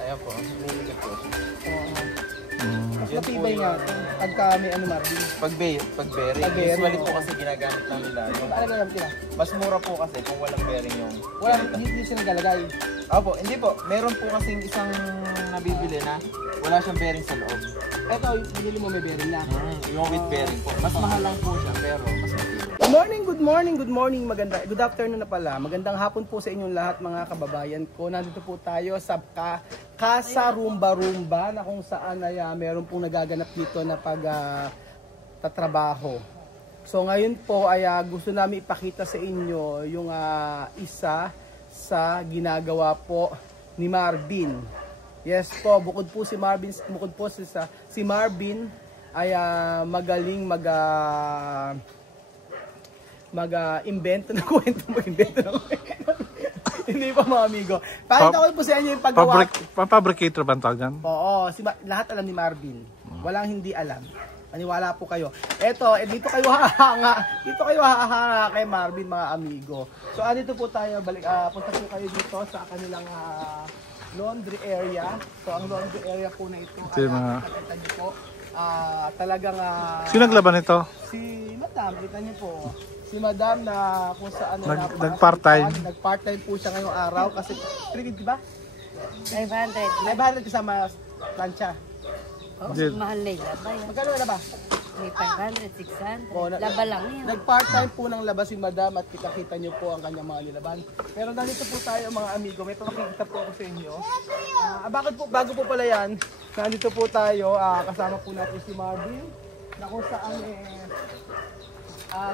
Ayan po. Niligat po siya. Mas matibay nga ito. Pagka may ano Marvin. Pag bearing. Usually po kasi ginagamit lang nila. Ano gamit nila? Mas mura po kasi kung walang bearing yung... Hindi siya nagalagay. Opo, hindi po. Meron po kasing isang nabibili na wala siyang bearing sa loob. Ito, binili mo may bearing na. Yung with bearing po. Mas mahal lang po siya pero mas matibay. Good morning, good afternoon na pala. Magandang hapon po sa inyong lahat mga kababayan ko. Nandito po tayo sa Casa Rumba na kung saan ay meron pong nagaganap dito na tatrabaho. So ngayon po ay gusto namin ipakita sa inyo yung isa sa ginagawa po ni Marvin. Yes po, bukod po si Marvin ay magaling mag-invento na kwento mo. Hindi pa mga amigo. Pakita ko po sa inyo yung paggawa. Fabricator ba ang tawag yan? Oo, lahat alam ni Marvin. Walang hindi alam. Maniwala po kayo. Eto, dito kayo hahanga kay Marvin mga amigo. So andito po tayo, punta po kayo dito sa kanilang laundry area. So ang laundry area po na ito ay nakikita niyo po. Talagang sino naglaban ito? Si Madam, kita niyo po. Si Madam na kung saan nag-part-time. Nag-part-time po siya ngayong araw kasi 350 ba? 500 kasama plancha. Mahal na yung laba yan. Magkano na ba? May 500, 600. Laba lang yan. Nag-part-time po ng laba si Madam at kita niyo po ang kanyang mga nilaban. Pero nandito po tayo mga amigo. May pakikita po ako sa inyo. Bakit po, bago po pala yan, nandito po tayo. Kasama po natin si Marvin na kung saan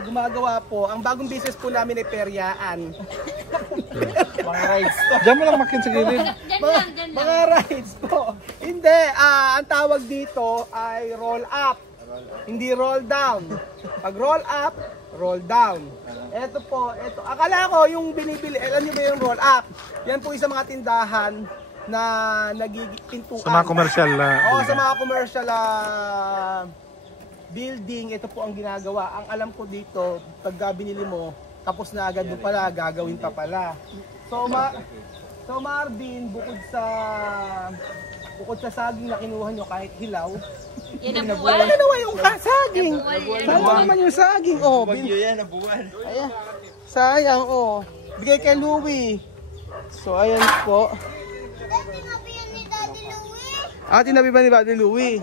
gumagawa po. Ang bagong business po namin ay peryaan. Mga rides. Diyan mo lang makin sa gilid. Mga rides po. Hindi, ang tawag dito ay roll up. Hindi roll down. Pag roll up, roll down. Ito po, ito. Akala ko yung binibili, alam niyo ba yung roll up? Yan po isang mga tindahan na nagigipintuan. Sa mga commercial. Sa mga commercial building, ito po ang ginagawa. Ang alam ko dito, pag binili mo, tapos na agad mo pala, gagawin pa pala. So Marvin, bukod sa saging na kinuha nyo kahit hilaw, yan ang buwan. ano naman yung saging? Ano naman yung saging? Bagyo yan, nabuwan. Ayan. Sayang, bigay kay Louie. So ayan po. Tinabi ba ni Daddy Louie?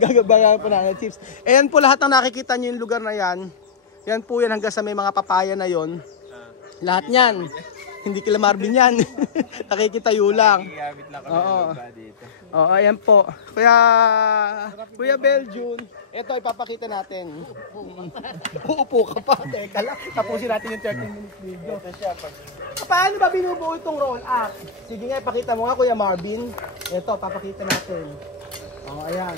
Gagabayan po na ng chips. Ayan po lahat ng nakikita nyo yung lugar na yan. Yan po yan hanggang sa may mga papaya na yon. Lahat yan. Hindi kila Marvin yan. Nakikitayo lang. Oo, ayan po. Kuya Beljun, ito ipapakita natin. Uupo ka pa. Teka lang. Tapusin natin yung 30 minutes video. Paano ba binubuo itong roll up? Sige nga, ipakita mo nga Kuya Marvin. Ito, papakita natin. Ayan.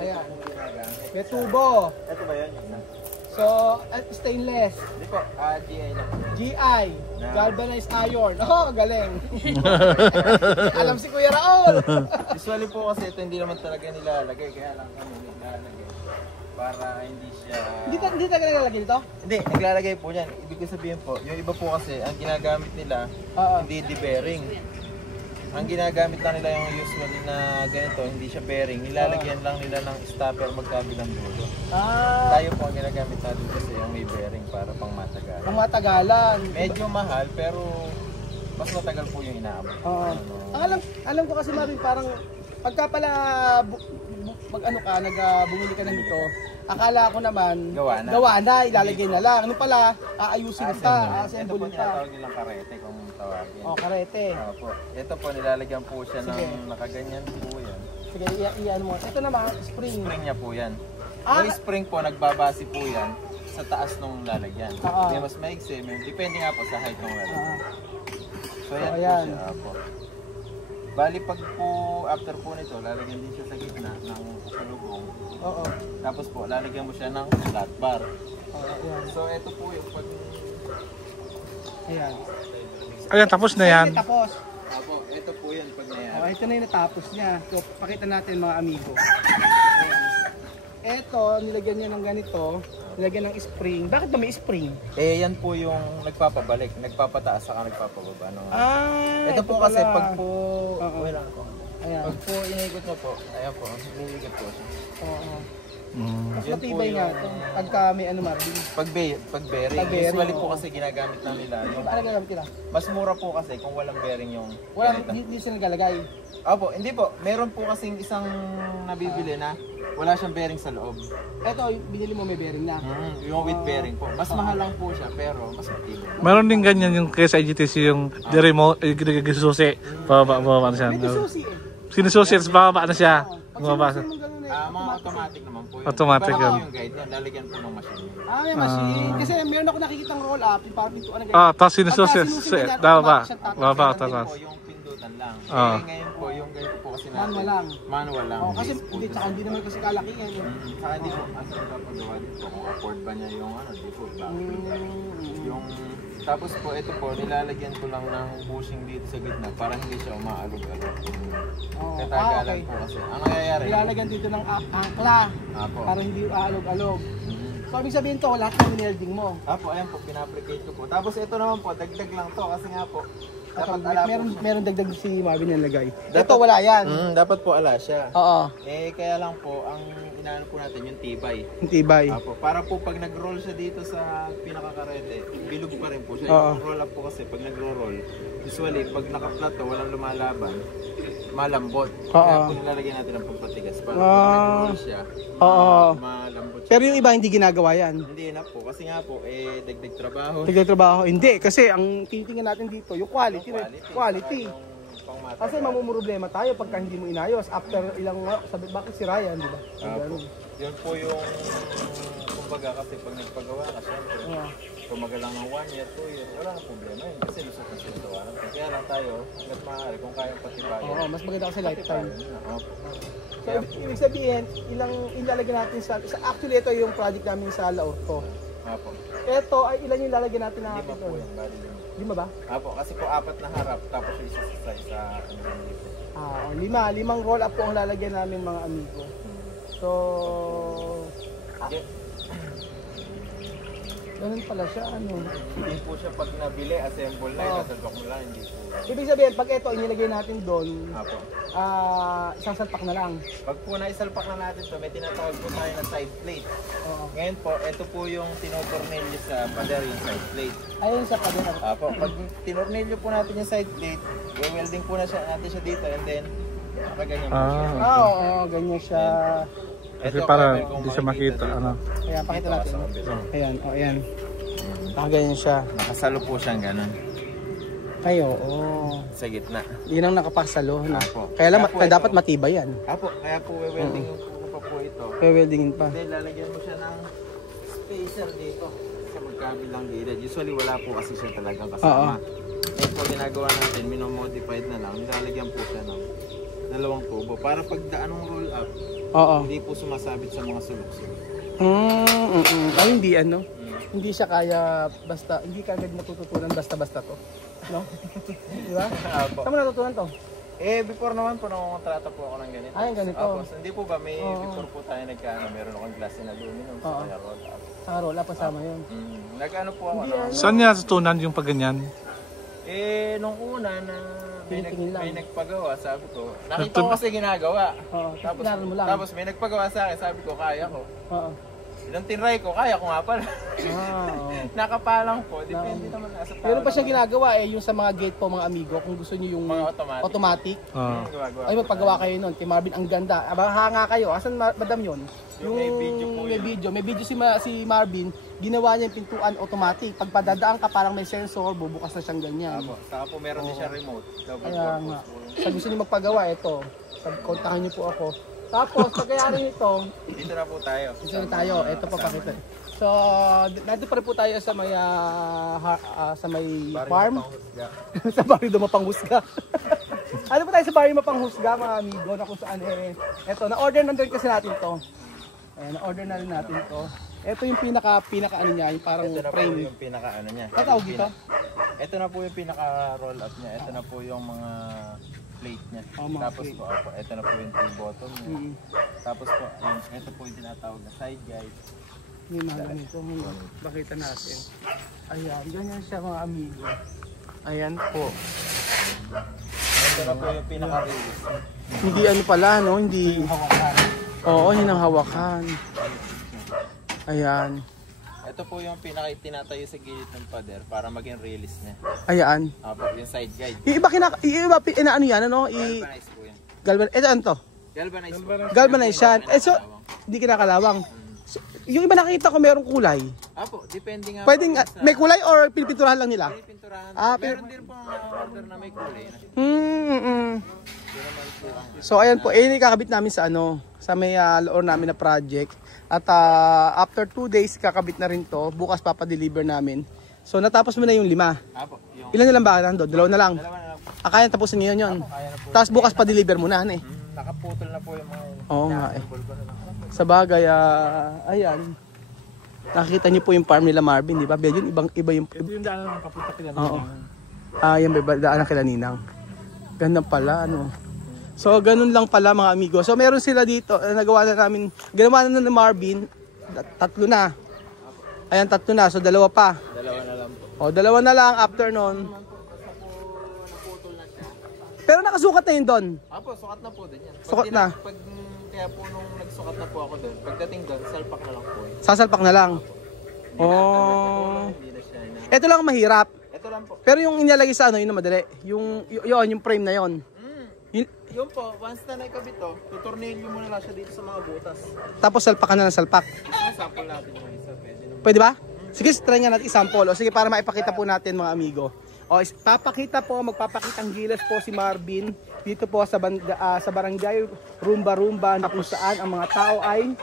Ayan. May tubo. Ito ba yan? So, stainless. Hindi po, GI lang. GI. Galvanized iron. Galing. Alam si Kuya Raul. Usually po kasi ito hindi naman talaga nilalagay. Kaya lang kami nilalagay. Para hindi siya... Hindi talaga nilalagay dito? Hindi, naglalagay po yan. Ibig sabihin po, yung iba po kasi, ang ginagamit nila, hindi bearing. Ang ginagamit lang nila yung usually na ganito, hindi siya bearing. Nilalagyan lang nila ng stopper magkabilang dulo. Tayo po ang ginagamit natin kasi yung may bearing para pang matagalan. Pang matagalan. Medyo mahal pero mas matagal po yung inaabot. Alam ko kasi Marvin, parang pagka pala bumili ka na nito, akala ko naman gawa na, ilalagay na lang. Ano pala, aayusin pa, assemble pa. Ito po tinatawag nilang karete kung tawagin. Karete. Opo. Ito po nilalagyan po siya ng nakaganyan po yan. Sige, iyan mo. Ito naman, spring. Spring niya po yan. Yung spring po, nagbabase po yan sa taas nung lalagyan. May mas maigsi, depende nga po sa height ng lalagyan. So yan po siya. Opo. Bali pag po, after po nito, lalagyan din siya sa gitna ng salubong. Tapos po, lalagyan mo siya ng flat bar. So ito po yung pag... Ayan, tapos na yan. Tapos. Ito po yan pag na yan. Ito na yung natapos niya. So, pakita natin mga amigo. Ito, nilagyan niya ng ganito. Nilagyan ng spring. Bakit ba may spring? Eh, yan po yung nagpapabalik, nagpapataas saka nagpapababa. No? Ito po kasi pala. pag po, Oo. wala po. Ayan. Pag po iniikot mo po, ayan po, iniikot po siya. Oo. Mm. Mas Yan matibay po nga yung- ito. Pagka may ano Marvin. Pag bearing, Pag bearing, usually po oo. kasi ginagamit na nila. Yung, Ano gagamit nila? mas mura po kasi kung walang bearing yung Wala, ganito. hindi sila nagalagay. Opo, hindi po. Meron po kasing isang nabibili na wala siyang bearing sa loob. Ito, binili mo may bearing na. Yung with bearing po. Mas mahal lang po siya pero mas matibay. Meron din ganyan yung kaya sa IGTC yung the remote, ginagasusi. Bababa na siya. May susi eh. Sinususi, tapos bababa na siya. Pag Bababa sinusi siya. mo ganun eh. Mga automatic naman po yun. Automatic Iba yun. po yung guide yun. Lalagyan po ng machine. May machine. Kasi meron ako nakikitang roll up, yung parang pintuan na ganyan. Tapos sinususi, bababa. Bababa, Hindi tapos. po yung pindutan lang. Ah. Eh, ngayon po yung guide po kasi natin. Manual lang. Manual lang. Kasi Yes po hindi, dun tsaka sa- hindi naman kasi kalaki yan. Eh. Saka hindi po, ang paggawa dito, kung afford ba niya yung di po, yung, tapos po, ito po, nilalagyan ko lang ng bushing dito sa gitna para hindi siya umaalog-alog. Katagalan Okay. po kasi. Ang nangyayari, Ilalagyan dito ng angkla Apo. para hindi aalog-alog. So, ibig sabihin to, lahat ng ninelding mo. Apo, ayan po, pinapricate ko po. Tapos ito naman po, dagdag lang to kasi nga po, dapat Dapat ala po meron, siya. meron dagdag si Marvin na lagay. Dapat- Ito, wala yan. Dapat po ala siya. Oo, Eh, kaya lang po, ang inaano po natin yung tibay. yung tibay. Apo, para po pag nag-roll siya dito sa pinakakarete, bilog pa rin po siya. Oo. Yung roll up po kasi pag nag-roll, usually pag naka-flat to, walang lumalaban, malambot. Kaya po nilalagyan natin ng pagpatigas para pag nag-roll siya, malambot siya. Pero yung iba hindi ginagawa yan. Hindi na po, kasi nga po, dagdag trabaho. Nagtatrabaho. Hindi, kasi ang titingnan natin dito, yung quality. Quality. Yung pangmata. Kasi mamumroblema tayo pagka hindi mo inayos. After ilang sabi, bakit si Ryan, di ba? Apo. Yun po yung, kumbaga kasi pag nagpagawa ka, syempre, tumagal lang ng 1 year, 2 year, wala nang problema yun. Kasi lusot na siya sa warranty. Kaya lang tayo, hanggat maaari, kung kayang patibayan. Oo, mas maganda kasi lifetime. Opo. So, ibig sabihin, ilang ilalagay natin actually ito yung project namin sa La Orto. Apo. Ito ay ilan yung lalagyan natin na Lima po yung bali yun. Lima ba? Apo, kasi po 4 na harap, tapos yung isa sa Limang roll up po ang lalagyan namin mga amigo. So, ganun pala siya, ano. Hindi po siya pag nabili, assemble na, isasalpak mo lang, hindi po. Ibig sabihin, pag ito inilagay natin doon, Apo. isang salpak na lang. Pag po naisalpak na natin to, may tinatawag po tayo na side plate. Oo. Ngayon po, ito po yung tinotornilyo sa pader, yung side plate. Ayun sa kadena. Apo, pag tinornilyo po natin yung side plate, welding po natin siya dito, and then, nakaganyan po siya. Oo, ganyan siya. Kasi Ito, para cover, kung hindi siya makikita makita. dito. Ano. Ayan, pakita Dito, natin. sa kabila. Ayan, ayan. Ganyan siya. Nakasalo po siyang ganun, Ay, oo. sa gitna. Yun ang nakapasalo. No? Apo. Kaya lang, Kaya po ito. dapat matibay yan. Apo, kaya po welding ko pa po ito. Weldingin pa. Then lalagyan mo siya ng spacer dito sa magkabilang gilid. Usually wala po kasi siya talagang kasama. Ito po ginagawa natin, minomodified na lang. Nilalagyan po siya ng 2 tubo para pag daan ng roll up, Oo. hindi po sumasabit sa mga sulok-sulok. Ay, hindi ano. Hindi siya kaya basta, hindi ka agad matututunan basta-basta to. No? Di ba? Apo. Saan mo natutunan to? Before naman po, nangongontrata po ako ng ganito. Ay, ganito. Apo, hindi po ba, before po tayo meron akong glass in aluminum sa kaya roll up. Sa roll up, kasama yun. Nag-ano po ako, Saan niya natutunan yung pagganyan? nung una na Tinitingin lang. may nagpagawa, sabi ko, nakita ko kasi ginagawa. Oo. Tapos, Tinaran mo lang. tapos may nagpagawa sa akin, sabi ko, kaya ko. Oo. Ilang tinry ko, kaya ko nga pala. Oo. Nakapalang po, depende naman nasa tao. Meron pa siyang ginagawa yung sa mga gate po mga amigo kung gusto niyo yung Mga automatic. automatic. Gumagawa Ay po magpagawa kayo nun. Kay Marvin ang ganda. Hanga kayo. Asan madam yun? Yung may video po may yun. video. May video si Marvin. Ginawa niya yung pintuan automatic. Pag padadaan ka parang may sensor, bubukas na siyang ganyan. Apo. Saka po meron din siya remote. Double Kaya nga. purpose. Sa gusto niyo magpagawa, ito. Kontakin niyo po ako. Tapos, pagkayari nito, Dito na po tayo. dito na tayo. Ito pa pakita. So, dito pa rin po tayo sa may, sa may farm. Sa barrio Mapanghusga. Ano po tayo sa barrio Mapanghusga, mga amigo, na kung saan eto, na-order na din kasi natin to. Ayan, na-order na rin natin to. Ito yung pinaka ano niya, yung parang Ito na po frame. yung pinaka ano niya. Ano tawag dito? Ito na po yung pinaka roll up niya. Ito na po yung mga plate niya. Mga Tapos plate. po, ito na po yung T-bottom niya. Tapos po, ito po yung tinatawag na side guide. Yung mga ganito. Bakita natin. Ayan, ganyan siya mga amigo. Ayan po. Ito na po yung pinaka-release. Hindi ano pala, no? Hindi. Oo, hinanghawakan. Ayan. Ito po yung pinaka-tinatayo sa gilid ng pader para maging release niya. Ayan. Apo, yung side guide. Yung iba ano yan, ano? Galvanize po yan. Ito ano to? Galvanize po. Galvanize yan. So, hindi kinakalawang. So, yung iba nakita ko merong kulay. Apo, depende nga Pwedeng, po sa... may kulay or pinipinturahan lang nila? Pinipinturahan. Ah, Meron din po mga order na may kulay na. So ayan po, kakabit namin sa sa may loor namin na project. At after 2 days kakabit na rin to. Bukas papadeliver namin. So natapos mo na yung 5. Apo, yung... Ilan na lang ba nando? 2 na lang. Dalawa na lang po. Kaya tapusin ngayon yun. Kaya na po. Tapos bukas pa-deliver mo na eh. Nakaputol na po yung mga... Oo nga eh. Sa bagay, ayan. Nakikita niyo po yung farm nila Marvin, di ba? Yun, iba yung... Ito yung daanan ng papunta kila Oo. Yan ba daan kila Ninang. Ganda pala, ano. So, ganun lang pala mga amigo. So, meron sila dito, ginawa na ng Marvin, 3 na. Ayan, 3 na. So, 2 pa. Dalawa na lang po. O, 2 na lang after nun. Pero nakasukat na yun doon. Apo, sukat na po din yan. Sukat na. Kaya po nung nagsukat na po ako doon, pagdating doon, salpak na lang po eh. Sasalpak na lang. Hindi na siya na. Ito lang ang mahirap. Ito lang po. Pero yung inilagay sa yun na madali. Yung frame na yun. Yung po, once na naikabit to, tutornilyo mo na lang siya dito sa mga butas. Tapos salpak ka na ng salpak. Sample natin yung isa, pwede naman. Pwede ba? Sige, try nga natin i-sample. O sige, para maipakita po natin mga amigo. O, magpapakita ang gilas po si Marvin dito po sa barangay Rumba na kung saan ang mga tao ay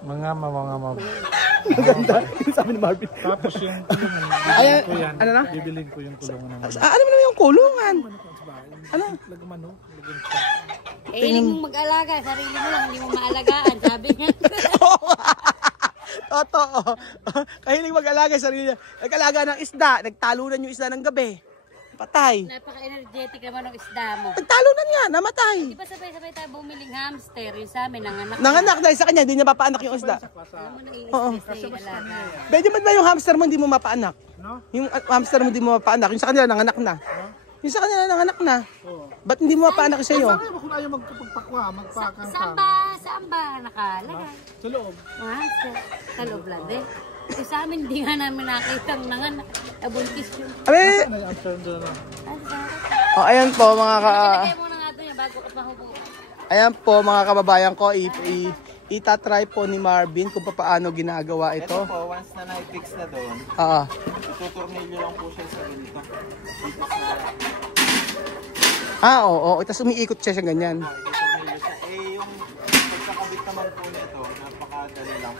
mga maganda. Sabi ni Marvin. Tapos yung Ayan, ko yan, ano na? bibilin ko yung kulungan ng manok. Ano mo naman yung kulungan? Ano? Lagang manok, lagyan ko. Hiling mong mag-alaga, sarili mo lang, hindi mo maalagaan, sabi niya. Totoo. Kahiling mag-alaga sa sarili niya. Nag-alaga ng isda, nagtalunan yung isda ng gabi. Patay. Napaka-energetic naman ng isda mo. Nagtalunan nga, namatay. Di ba sabay-sabay tayo bumiling hamster, yung sa amin, nanganak. Nanganak dahil sa kanya, hindi niya mapaanak yung isda. Alam mo, naiinis na yung alaga. Pwede man ba yung hamster mo hindi mo mapaanak? Yung hamster mo hindi mo mapaanak, yung sa kanila nanganak na. Yung sa kanila nanganak na. Ba't hindi mo mapaanak sa iyo? Bakit kung ayaw magpagpakwa, magpakang Saan ba nakalagay? sa loob? Mga hamster, sa loob lang din. Kasi sa amin, di nga namin nakita ang nanganak. Nabuntis yun. Abe! Ano yung answer doon na? Oh, ayan po mga Lagay mo na nga doon yan bago ka mahubo. Ayan po mga kababayan ko, itatry po ni Marvin kung paano ginagawa ito. Ito po, once na na-fix na doon, itutornilyo lang po siya sa ganito. Dito sa... Oo. Tapos umiikot siya ganyan. Itutornilyo siya. Yung pagkakabit naman po nito, napakadali lang.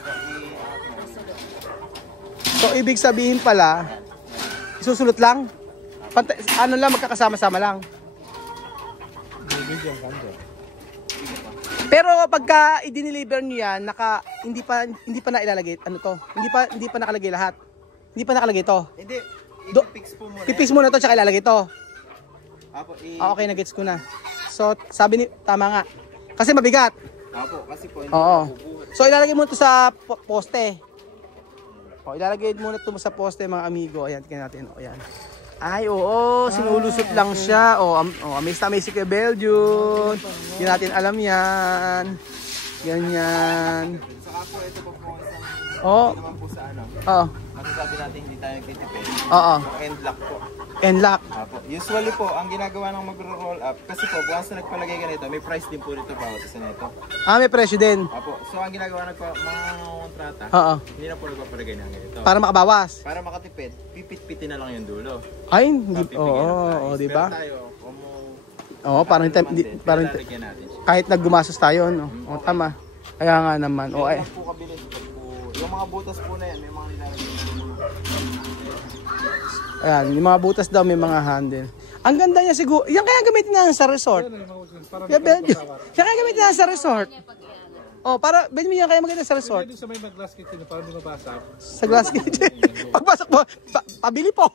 So, ibig sabihin pala, isusulot lang? Ano lang, magkakasama-sama lang? Pero pagka i-deliver niyo yan, hindi pa na ilalagay, hindi pa nakalagay lahat. Hindi pa nakalagay to. Hindi, i-fix po muna. Pipix muna to, tsaka ilalagay to. Apo, Okay, na-gets ko na. So, sabi ni, tama nga. Kasi mabigat. Apo, kasi po, hindi Oo. mabubuhat. So, ilalagay mo to sa poste. Ilalagay muna ito sa poste mga amigo. Ayan, tingnan natin. Ayan. Ay, oo, sinulusot lang siya. Amaze si Kuya Belgium. Hindi natin alam yan. Ganyan. Saka po, ito po po isang, Oo. naman po sa ano, Oo. masasabi natin hindi tayo nagtitipid. Oo. End lock po. And lock. Apo. Usually po, ang ginagawa ng magro-roll up, kasi po, bukas na nagpalagay ka nito, may price din po dito bawat isa nito. May presyo din. Apo. So, ang ginagawa mga kontrata, Oo. hindi na po nagpapalagay ng ganito. Para makabawas. Para makatipid, pipit-pitin na lang yung dulo. Ay, hindi. Pipigyan ng price. Oo, di ba? Pero tayo, Oo, parang lalagyan natin siya. kahit naggumastos tayo, no? O, tama. Kaya nga naman. O, ay. Yung po kabilis, yung mga butas po na yan, may mga nilalagay. Ayan, yung mga butas daw may mga handle. Ang ganda niya siguro. Yan kaya gamitin na sa resort. Yan kaya gamitin na sa resort. Para Benjamin yan kaya maganda sa resort. Pwede sa may mag-glass kitchen para hindi mabasag. Sa glass kitchen. Pagbasok mo, pabili po.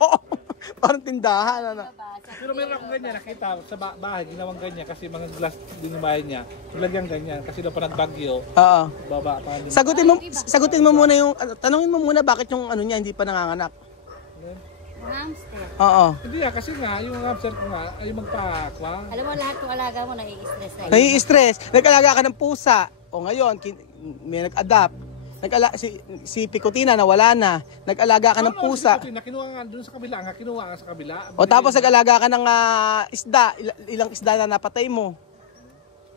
Parang tindahan, ano. Pero meron akong ganyan, nakita sa bahay, ginawang ganyan kasi mga glass din yung bahay niya. Lagyan ganyan kasi daw pa nagbagyo. Oo. Baba pa din. Sagutin mo muna yung, tanungin mo muna bakit yung ano niya hindi pa nanganganak. Hamster. Oo. Hindi kasi nga, yung hamster ko nga, ay magpakwa. Alam mo, lahat ng alaga mo nai-stress na. Nai-stress. Nag-alaga ka ng pusa. O ngayon, may nag-adapt. Si Picotina nawala na. Nag-alaga ka ng pusa. Si kinuha nga doon sa kabila, kinuha nga sa kabila. O tapos nag-alaga ka ng isda. Ilang isda na napatay mo.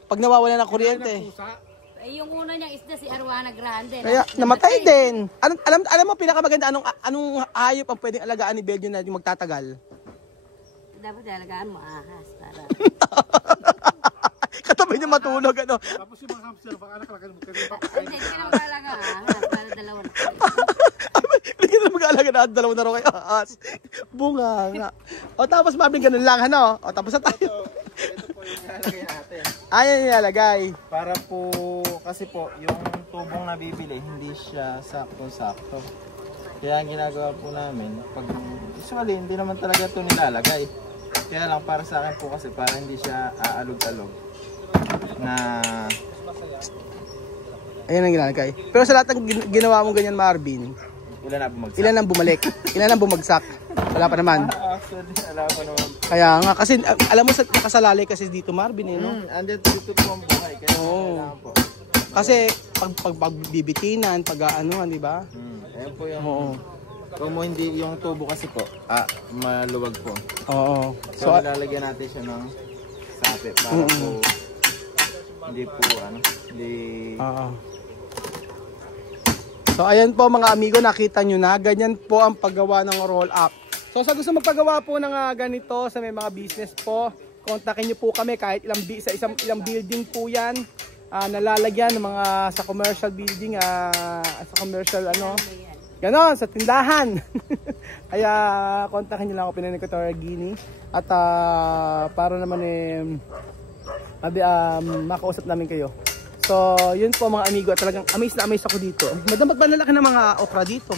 Pag nawawala ng kuryente. Eh, yung una niyang isda si Arwana Grande. Kaya namatay din. Alam mo pinakamaganda anong hayop ang pwedeng alagaan ni Belgium na yung magtatagal? Dapat alagaan mo ahas para. Katabi niya matulog ano. Tapos yung mga hamster, baka nakalagay mo kasi Hindi, kinamalaga ahas para dalawa na. Hindi na mag-aalaga na dalawa na rin kayo ahas. Bunga nga. O tapos mabing ganun lang ano. O tapos na tayo. Ito po yung nilalagay natin. Ayan yung nilalagay. Para po, kasi po, yung tubong na bibili, hindi siya sakto-sakto. Kaya ang ginagawa po namin, pag usually, hindi naman talaga ito nilalagay. Kaya lang para sa akin po kasi, para hindi siya aalog-alog. Na... Ayan ang ginalagay. Pero sa lahat ng ginawa mong ganyan, Marvin, ilan na bumagsak? ilan ang bumalik? Ilan ang bumagsak? Wala pa naman. Actually, alam ko naman. Kaya nga, kasi alam mo, nakasalalay kasi dito, Marvin, eh, no? Andito dito po ang buhay. Kaya kailangan po. Kasi pag bibitinan, pag anuhan, di ba? Ayan po yung... Oo. Kung mo hindi yung tubo kasi po, maluwag po. Oo. So, lalagyan natin siya ng sape para po hindi po hindi... Oo. So ayan po mga amigo, nakita nyo na, ganyan po ang paggawa ng roll up. So sa gusto magpagawa po ng ganito sa may mga business po, kontakin nyo po kami kahit ilang building po yan. Nalalagyan ng mga sa commercial building, sa commercial ganon, sa tindahan. Kaya kontakin nyo lang ako, Pinoy Equatorial Guinea. At para naman makausap namin kayo. So, yun po mga amigo, talagang amaze na amaze ako dito. Madam, ba't ba lalaki ng mga okra dito?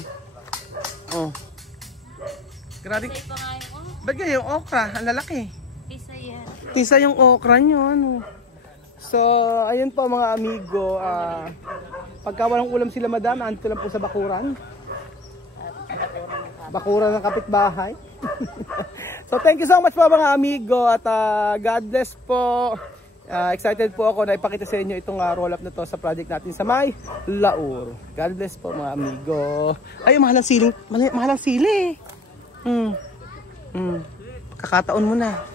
Oh. Grabe. Ba't ganyan yung okra? Ang lalaki. Isa yan. Isa yung okra nyo, ano. So, ayun po mga amigo. Pagka walang ulam sila madam, andito lang po sa bakuran. Bakuran ng kapitbahay. So, thank you so much po mga amigo. At God bless po. Excited po ako na ipakita sa inyo itong roll up na to sa project natin sa May Laur. God bless po mga amigo. Ay, mahal ang siling. Mahal ang sili. Kakataon mo na.